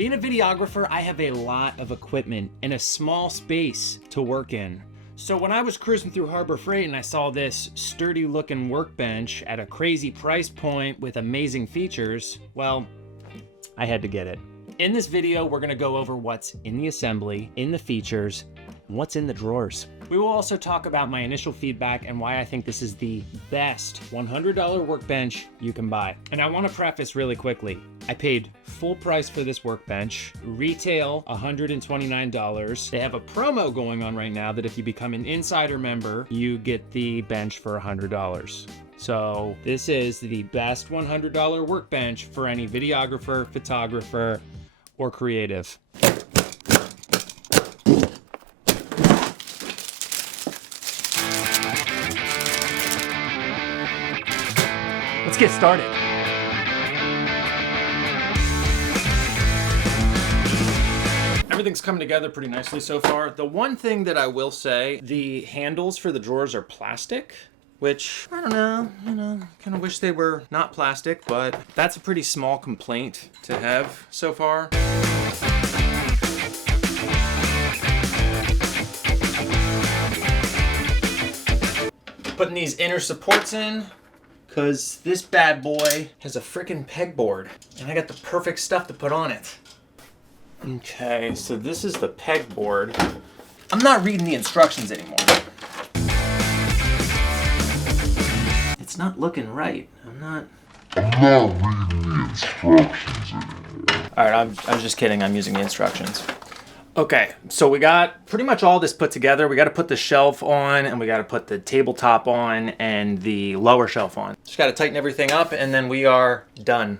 Being a videographer, I have a lot of equipment and a small space to work in. So when I was cruising through Harbor Freight and I saw this sturdy looking workbench at a crazy price point with amazing features, well, I had to get it. In this video, we're gonna go over what's in the assembly, in the features, and what's in the drawers. We will also talk about my initial feedback and why I think this is the best $100 workbench you can buy. And I want to preface really quickly, I paid full price for this workbench, retail $129. They have a promo going on right now that if you become an insider member, you get the bench for $100. So this is the best $100 workbench for any videographer, photographer, or creative. Let's get started. Everything's coming together pretty nicely so far. The one thing that I will say, the handles for the drawers are plastic, which, I don't know, kind of wish they were not plastic, but that's a pretty small complaint to have so far. Putting these inner supports in, because this bad boy has a freaking pegboard, and I got the perfect stuff to put on it. Okay, so this is the pegboard. I'm not reading the instructions anymore. It's not looking right. I'm not reading the instructions anymore. All right, I'm just kidding. I'm using the instructions. Okay, so we got pretty much all this put together. We got to put the shelf on, and we got to put the tabletop on and the lower shelf on. Just got to tighten everything up, and then we are done.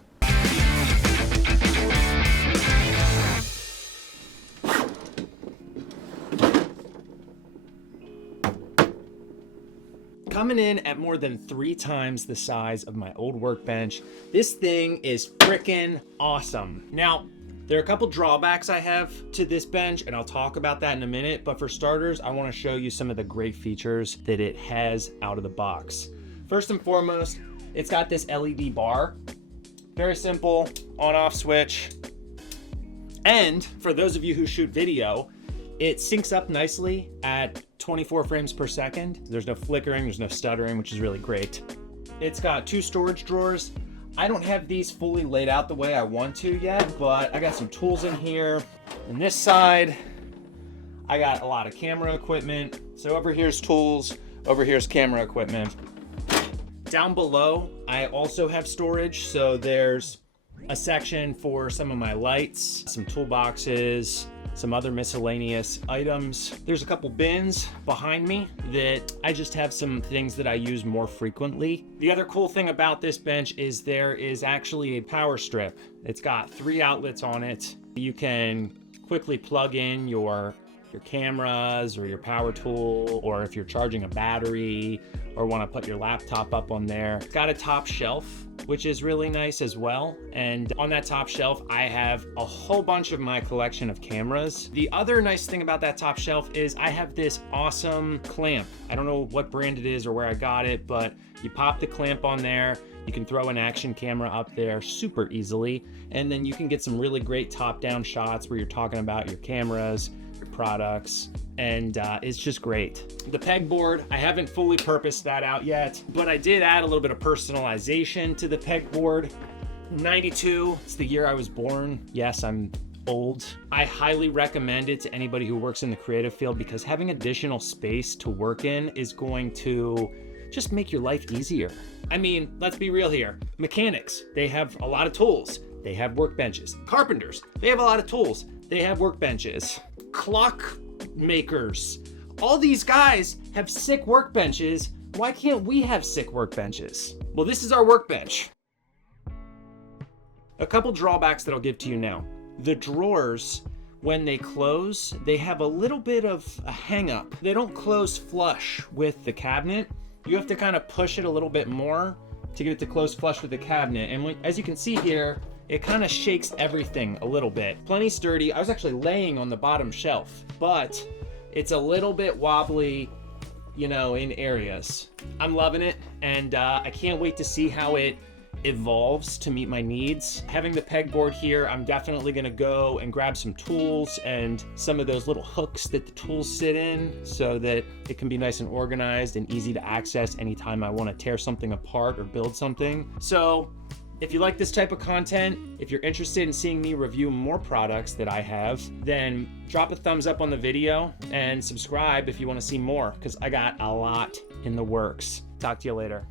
Coming in at more than 3 times the size of my old workbench, this thing is freaking awesome. Now, there are a couple drawbacks I have to this bench, and I'll talk about that in a minute, but for starters, I want to show you some of the great features that it has out of the box. First and foremost, it's got this LED bar. Very simple, on-off switch. And for those of you who shoot video, it syncs up nicely at 24 frames per second. There's no flickering, there's no stuttering, which is really great. It's got 2 storage drawers. I don't have these fully laid out the way I want to yet, but I got some tools in here. On this side, I got a lot of camera equipment. So over here's tools, over here's camera equipment. Down below, I also have storage. So there's a section for some of my lights, some toolboxes, some other miscellaneous items. There's a couple bins behind me that I just have some things that I use more frequently. The other cool thing about this bench is there is actually a power strip. It's got 3 outlets on it. You can quickly plug in your cameras or your power tool, or if you're charging a battery or want to put your laptop up on there. It's got a top shelf, which is really nice as well. And on that top shelf, I have a whole bunch of my collection of cameras. The other nice thing about that top shelf is I have this awesome clamp. I don't know what brand it is or where I got it, but you pop the clamp on there, you can throw an action camera up there super easily, and then you can get some really great top-down shots where you're talking about your cameras, your products, and it's just great. The pegboard, I haven't fully purposed that out yet, but I did add a little bit of personalization to the pegboard. 92, it's the year I was born. Yes, I'm old. I highly recommend it to anybody who works in the creative field because having additional space to work in is going to just make your life easier. I mean, let's be real here. Mechanics, they have a lot of tools. They have workbenches. Carpenters, they have a lot of tools. They have workbenches. Clock makers, all these guys have sick workbenches. Why can't we have sick workbenches? Well, this is our workbench. A couple drawbacks that I'll give to you now. The drawers, when they close, they have a little bit of a hang up. They don't close flush with the cabinet. You have to kind of push it a little bit more to get it to close flush with the cabinet. And as you can see here, it kind of shakes everything a little bit. Plenty sturdy. I was actually laying on the bottom shelf, but it's a little bit wobbly, you know, in areas. I'm loving it, and I can't wait to see how it evolves to meet my needs. Having the pegboard here, I'm definitely gonna go and grab some tools and some of those little hooks that the tools sit in so that it can be nice and organized and easy to access anytime I wanna tear something apart or build something. So if you like this type of content, if you're interested in seeing me review more products that I have, then drop a thumbs up on the video and subscribe if you want to see more, because I got a lot in the works. Talk to you later.